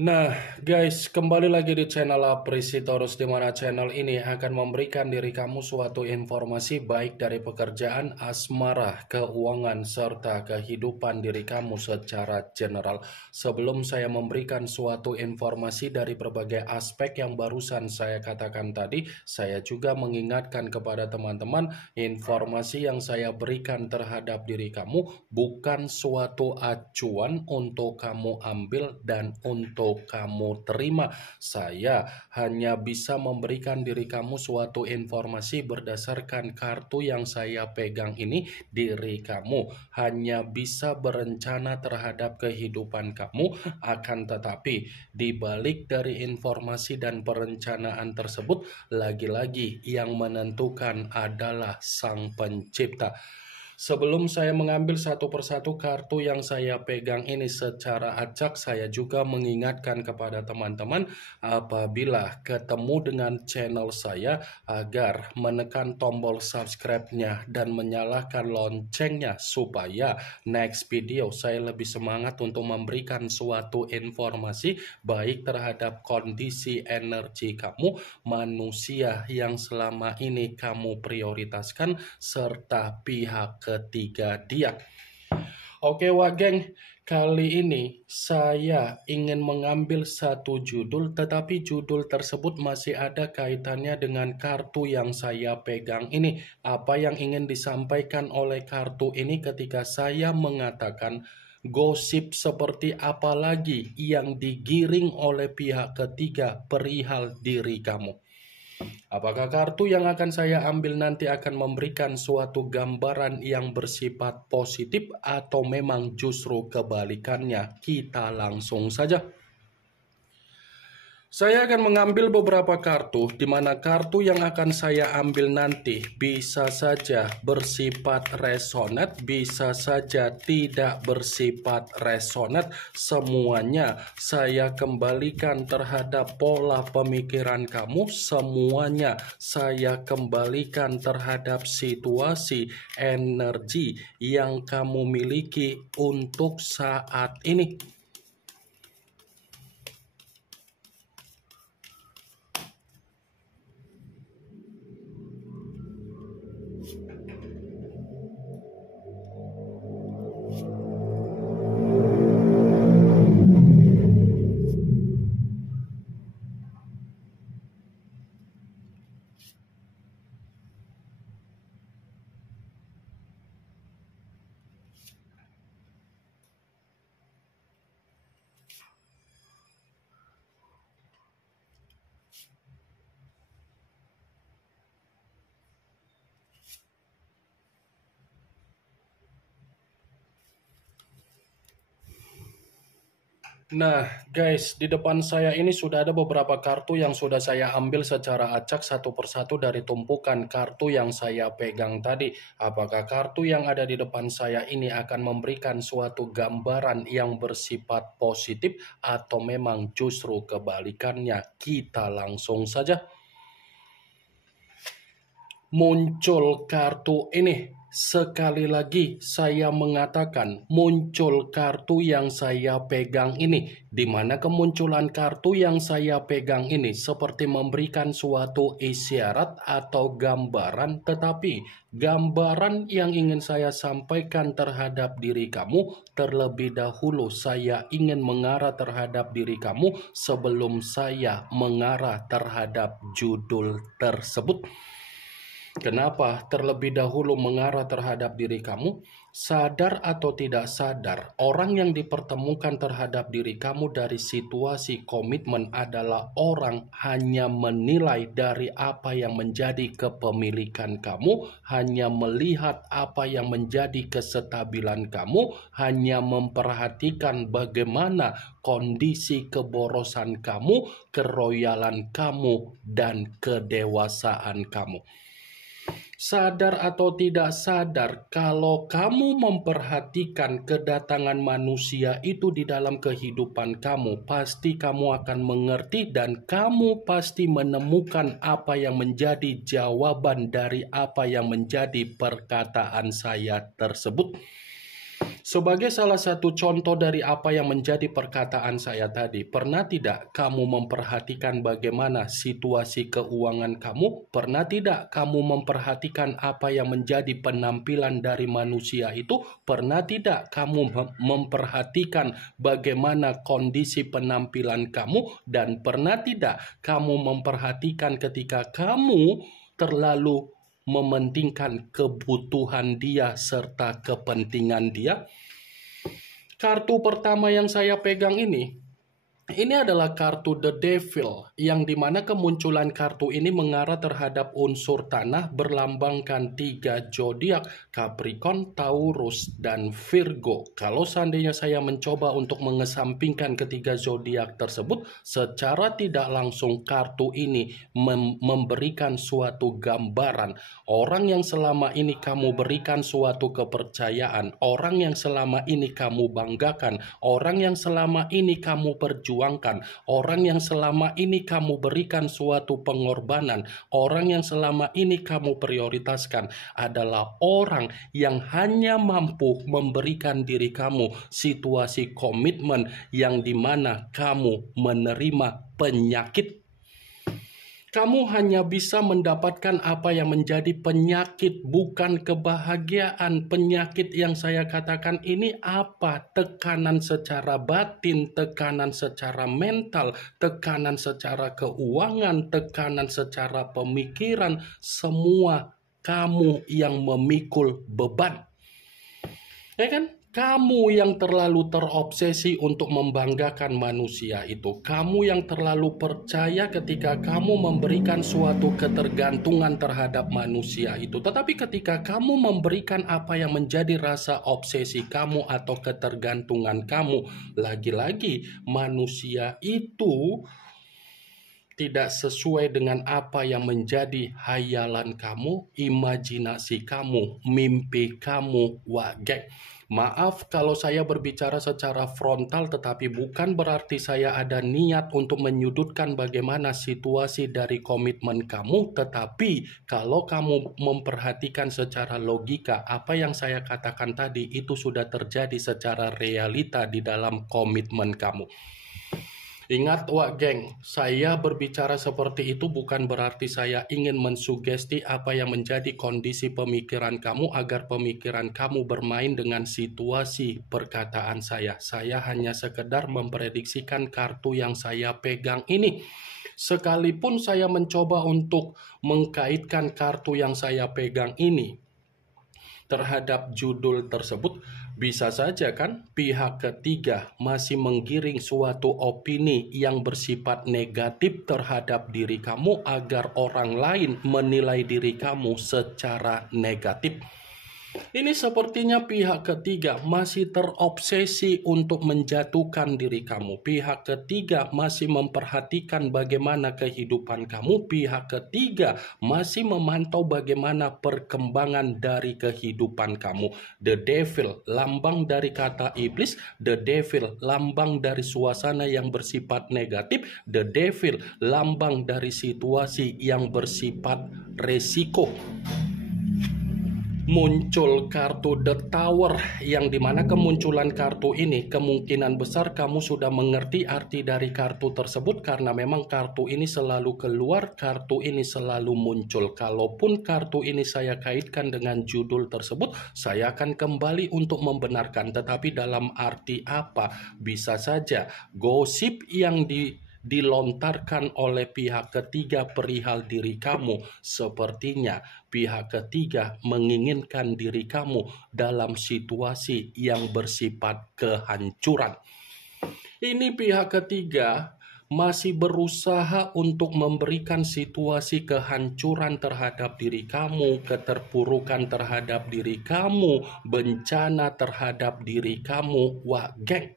Nah, guys, kembali lagi di channel Apresitorus, di mana channel ini akan memberikan diri kamu suatu informasi baik dari pekerjaan, asmara, keuangan, serta kehidupan diri kamu secara general. Sebelum saya memberikan suatu informasi dari berbagai aspek yang barusan saya katakan tadi, saya juga mengingatkan kepada teman-teman, informasi yang saya berikan terhadap diri kamu bukan suatu acuan untuk kamu ambil dan untuk kamu terima. Saya hanya bisa memberikan diri kamu suatu informasi berdasarkan kartu yang saya pegang ini. Diri kamu hanya bisa berencana terhadap kehidupan kamu, akan tetapi di balik dari informasi dan perencanaan tersebut, lagi-lagi yang menentukan adalah Sang Pencipta. Sebelum saya mengambil satu persatu kartu yang saya pegang ini secara acak, saya juga mengingatkan kepada teman-teman apabila ketemu dengan channel saya agar menekan tombol subscribe-nya dan menyalakan loncengnya supaya next video saya lebih semangat untuk memberikan suatu informasi baik terhadap kondisi energi kamu, manusia yang selama ini kamu prioritaskan, serta pihak ketiga dia. Oke wah geng, kali ini saya ingin mengambil satu judul, tetapi judul tersebut masih ada kaitannya dengan kartu yang saya pegang ini. Apa yang ingin disampaikan oleh kartu ini ketika saya mengatakan gosip seperti apa lagi yang digiring oleh pihak ketiga perihal diri kamu? Apakah kartu yang akan saya ambil nanti akan memberikan suatu gambaran yang bersifat positif atau memang justru kebalikannya? Kita langsung saja. Saya akan mengambil beberapa kartu, di mana kartu yang akan saya ambil nanti bisa saja bersifat resonate, bisa saja tidak bersifat resonate. Semuanya saya kembalikan terhadap pola pemikiran kamu, semuanya saya kembalikan terhadap situasi energi yang kamu miliki untuk saat ini. Nah guys, di depan saya ini sudah ada beberapa kartu yang sudah saya ambil secara acak satu persatu dari tumpukan kartu yang saya pegang tadi. Apakah kartu yang ada di depan saya ini akan memberikan suatu gambaran yang bersifat positif atau memang justru kebalikannya? Kita langsung saja. Muncul kartu ini. Sekali lagi saya mengatakan muncul kartu yang saya pegang ini, di mana kemunculan kartu yang saya pegang ini seperti memberikan suatu isyarat atau gambaran, tetapi gambaran yang ingin saya sampaikan terhadap diri kamu, terlebih dahulu saya ingin mengarah terhadap diri kamu sebelum saya mengarah terhadap judul tersebut. Kenapa terlebih dahulu mengarah terhadap diri kamu? Sadar atau tidak sadar, orang yang dipertemukan terhadap diri kamu dari situasi komitmen adalah orang hanya menilai dari apa yang menjadi kepemilikan kamu, hanya melihat apa yang menjadi kestabilan kamu, hanya memperhatikan bagaimana kondisi keborosan kamu, keroyalan kamu, dan kedewasaan kamu. Sadar atau tidak sadar, kalau kamu memperhatikan kedatangan manusia itu di dalam kehidupan kamu, pasti kamu akan mengerti dan kamu pasti menemukan apa yang menjadi jawaban dari apa yang menjadi perkataan saya tersebut. Sebagai salah satu contoh dari apa yang menjadi perkataan saya tadi, pernah tidak kamu memperhatikan bagaimana situasi keuangan kamu? Pernah tidak kamu memperhatikan apa yang menjadi penampilan dari manusia itu? Pernah tidak kamu memperhatikan bagaimana kondisi penampilan kamu? Dan pernah tidak kamu memperhatikan ketika kamu terlalu mementingkan kebutuhan dia serta kepentingan dia? Kartu pertama yang saya pegang ini adalah kartu The Devil, yang dimana kemunculan kartu ini mengarah terhadap unsur tanah berlambangkan 3 zodiak, Capricorn, Taurus, dan Virgo. Kalau seandainya saya mencoba untuk mengesampingkan ketiga zodiak tersebut, secara tidak langsung kartu ini memberikan suatu gambaran. Orang yang selama ini kamu berikan suatu kepercayaan, orang yang selama ini kamu banggakan, orang yang selama ini kamu perjuangkan, orang yang selama ini kamu berikan suatu pengorbanan, orang yang selama ini kamu prioritaskan adalah orang yang hanya mampu memberikan diri kamu situasi komitmen yang dimana kamu menerima penyakit. Kamu hanya bisa mendapatkan apa yang menjadi penyakit, bukan kebahagiaan. Penyakit yang saya katakan ini apa? Tekanan secara batin, tekanan secara mental, tekanan secara keuangan, tekanan secara pemikiran. Semua kamu yang memikul beban. Ya kan? Kamu yang terlalu terobsesi untuk membanggakan manusia itu. Kamu yang terlalu percaya ketika kamu memberikan suatu ketergantungan terhadap manusia itu. Tetapi ketika kamu memberikan apa yang menjadi rasa obsesi kamu atau ketergantungan kamu, lagi-lagi manusia itu tidak sesuai dengan apa yang menjadi hayalan kamu, imajinasi kamu, mimpi kamu, wagek. Maaf kalau saya berbicara secara frontal, tetapi bukan berarti saya ada niat untuk menyudutkan bagaimana situasi dari komitmen kamu. Tetapi kalau kamu memperhatikan secara logika, apa yang saya katakan tadi itu sudah terjadi secara realita di dalam komitmen kamu. Ingat wak geng, saya berbicara seperti itu bukan berarti saya ingin mensugesti apa yang menjadi kondisi pemikiran kamu agar pemikiran kamu bermain dengan situasi perkataan saya. Saya hanya sekedar memprediksikan kartu yang saya pegang ini. Sekalipun saya mencoba untuk mengkaitkan kartu yang saya pegang ini terhadap judul tersebut, bisa saja kan pihak ketiga masih menggiring suatu opini yang bersifat negatif terhadap diri kamu agar orang lain menilai diri kamu secara negatif. Ini sepertinya pihak ketiga masih terobsesi untuk menjatuhkan diri kamu. Pihak ketiga masih memperhatikan bagaimana kehidupan kamu. Pihak ketiga masih memantau bagaimana perkembangan dari kehidupan kamu. The Devil, lambang dari kata iblis. The Devil, lambang dari suasana yang bersifat negatif. The Devil, lambang dari situasi yang bersifat resiko. Muncul kartu The Tower, yang dimana kemunculan kartu ini kemungkinan besar kamu sudah mengerti arti dari kartu tersebut, karena memang kartu ini selalu keluar, kartu ini selalu muncul. Kalaupun kartu ini saya kaitkan dengan judul tersebut, saya akan kembali untuk membenarkan. Tetapi dalam arti apa? Bisa saja gosip yang dilontarkan oleh pihak ketiga perihal diri kamu, sepertinya pihak ketiga menginginkan diri kamu dalam situasi yang bersifat kehancuran. Ini pihak ketiga masih berusaha untuk memberikan situasi kehancuran terhadap diri kamu, keterpurukan terhadap diri kamu, bencana terhadap diri kamu. Wah, geng.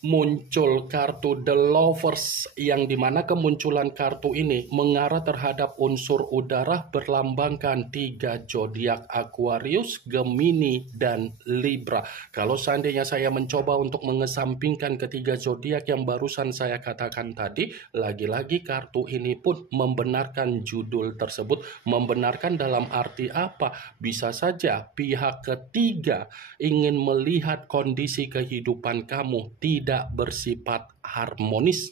muncul kartu The Lovers, yang dimana kemunculan kartu ini mengarah terhadap unsur udara berlambangkan 3 zodiak Aquarius, Gemini, dan Libra. Kalau seandainya saya mencoba untuk mengesampingkan ketiga zodiak yang barusan saya katakan tadi, lagi-lagi kartu ini pun membenarkan judul tersebut. Membenarkan dalam arti apa? Bisa saja pihak ketiga ingin melihat kondisi kehidupan kamu tidak bersifat harmonis.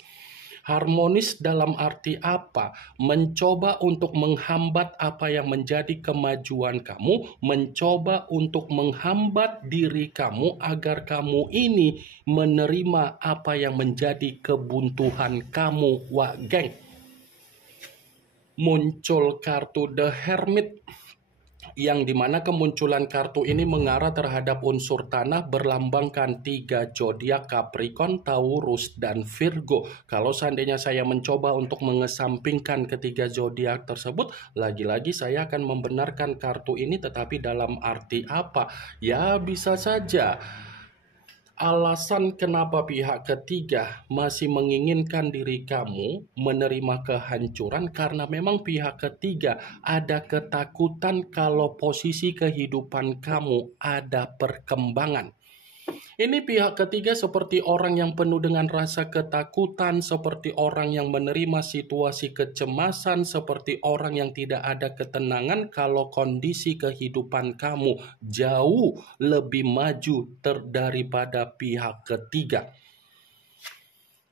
Harmonis dalam arti apa? Mencoba untuk menghambat apa yang menjadi kemajuan kamu, mencoba untuk menghambat diri kamu agar kamu ini menerima apa yang menjadi kebuntuan kamu, wak geng. Muncul kartu The Hermit, yang dimana kemunculan kartu ini mengarah terhadap unsur tanah berlambangkan 3 zodiak Capricorn, Taurus, dan Virgo. Kalau seandainya saya mencoba untuk mengesampingkan ketiga zodiak tersebut, lagi-lagi saya akan membenarkan kartu ini, tetapi dalam arti apa? Ya, bisa saja alasan kenapa pihak ketiga masih menginginkan diri kamu menerima kehancuran karena memang pihak ketiga ada ketakutan kalau posisi kehidupan kamu ada perkembangan. Ini pihak ketiga seperti orang yang penuh dengan rasa ketakutan, seperti orang yang menerima situasi kecemasan, seperti orang yang tidak ada ketenangan kalau kondisi kehidupan kamu jauh lebih maju daripada pihak ketiga.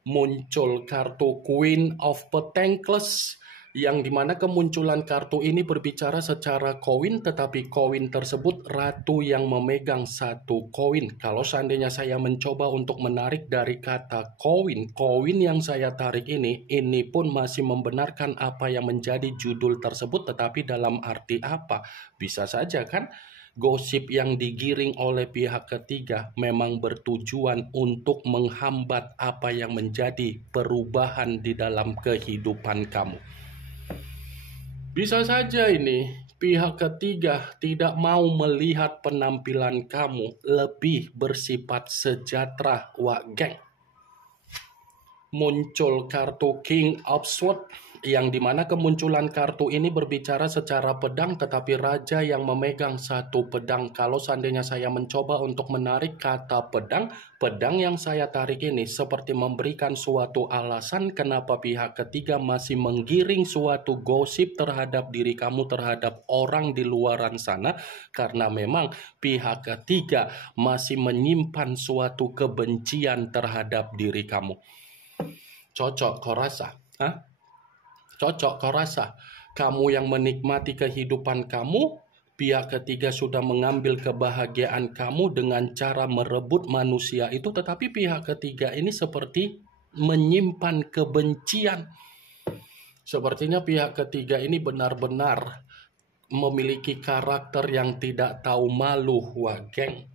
Muncul kartu Queen of Pentacles, yang dimana kemunculan kartu ini berbicara secara koin, tetapi koin tersebut ratu yang memegang satu koin. Kalau seandainya saya mencoba untuk menarik dari kata koin, koin yang saya tarik ini pun masih membenarkan apa yang menjadi judul tersebut, tetapi dalam arti apa? Bisa saja kan? Gosip yang digiring oleh pihak ketiga memang bertujuan untuk menghambat apa yang menjadi perubahan di dalam kehidupan kamu. Bisa saja ini pihak ketiga tidak mau melihat penampilan kamu lebih bersifat sejahtera, wak geng. Muncul kartu King of Swords, yang dimana kemunculan kartu ini berbicara secara pedang, tetapi raja yang memegang satu pedang. Kalau seandainya saya mencoba untuk menarik kata pedang, pedang yang saya tarik ini seperti memberikan suatu alasan kenapa pihak ketiga masih menggiring suatu gosip terhadap diri kamu, terhadap orang di luaran sana, karena memang pihak ketiga masih menyimpan suatu kebencian terhadap diri kamu. Cocok kau rasa? Hah? Cocok kau rasa? Kamu yang menikmati kehidupan kamu, pihak ketiga sudah mengambil kebahagiaan kamu dengan cara merebut manusia itu, tetapi pihak ketiga ini seperti menyimpan kebencian. Sepertinya pihak ketiga ini benar-benar memiliki karakter yang tidak tahu malu, wah geng.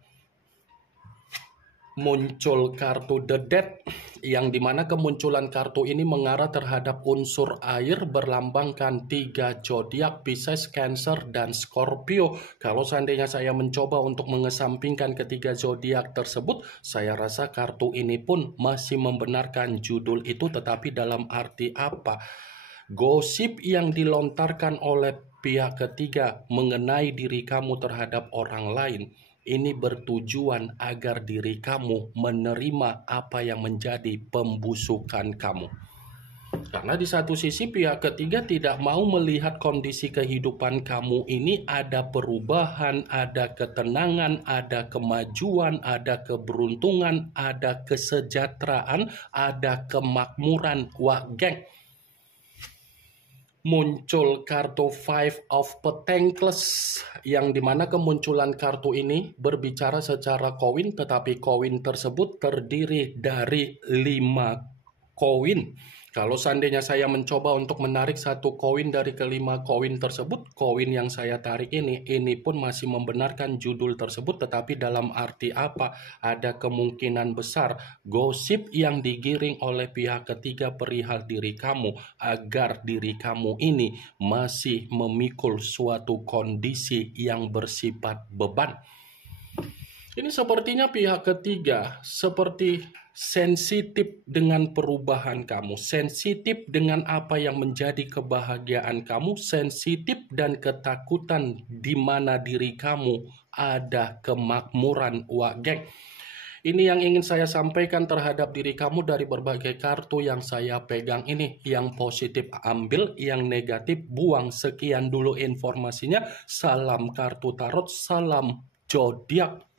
Muncul kartu The Death, yang dimana kemunculan kartu ini mengarah terhadap unsur air berlambangkan 3 zodiak Pisces, Cancer, dan Scorpio. Kalau seandainya saya mencoba untuk mengesampingkan ketiga zodiak tersebut, saya rasa kartu ini pun masih membenarkan judul itu, tetapi dalam arti apa? Gosip yang dilontarkan oleh pihak ketiga mengenai diri kamu terhadap orang lain ini bertujuan agar diri kamu menerima apa yang menjadi pembusukan kamu. Karena di satu sisi pihak ketiga tidak mau melihat kondisi kehidupan kamu ini ada perubahan, ada ketenangan, ada kemajuan, ada keberuntungan, ada kesejahteraan, ada kemakmuran, wah geng. Muncul kartu Five of Pentacles, yang dimana kemunculan kartu ini berbicara secara koin, tetapi koin tersebut terdiri dari 5 koin. Kalau seandainya saya mencoba untuk menarik satu koin dari kelima koin tersebut, koin yang saya tarik ini pun masih membenarkan judul tersebut, tetapi dalam arti apa? Ada kemungkinan besar gosip yang digiring oleh pihak ketiga perihal diri kamu, agar diri kamu ini masih memikul suatu kondisi yang bersifat beban. Ini sepertinya pihak ketiga seperti sensitif dengan perubahan kamu, sensitif dengan apa yang menjadi kebahagiaan kamu, sensitif dan ketakutan di mana diri kamu ada kemakmuran. Wah, geng. Ini yang ingin saya sampaikan terhadap diri kamu dari berbagai kartu yang saya pegang ini. Yang positif ambil, yang negatif buang. Sekian dulu informasinya. Salam kartu tarot, salam zodiak.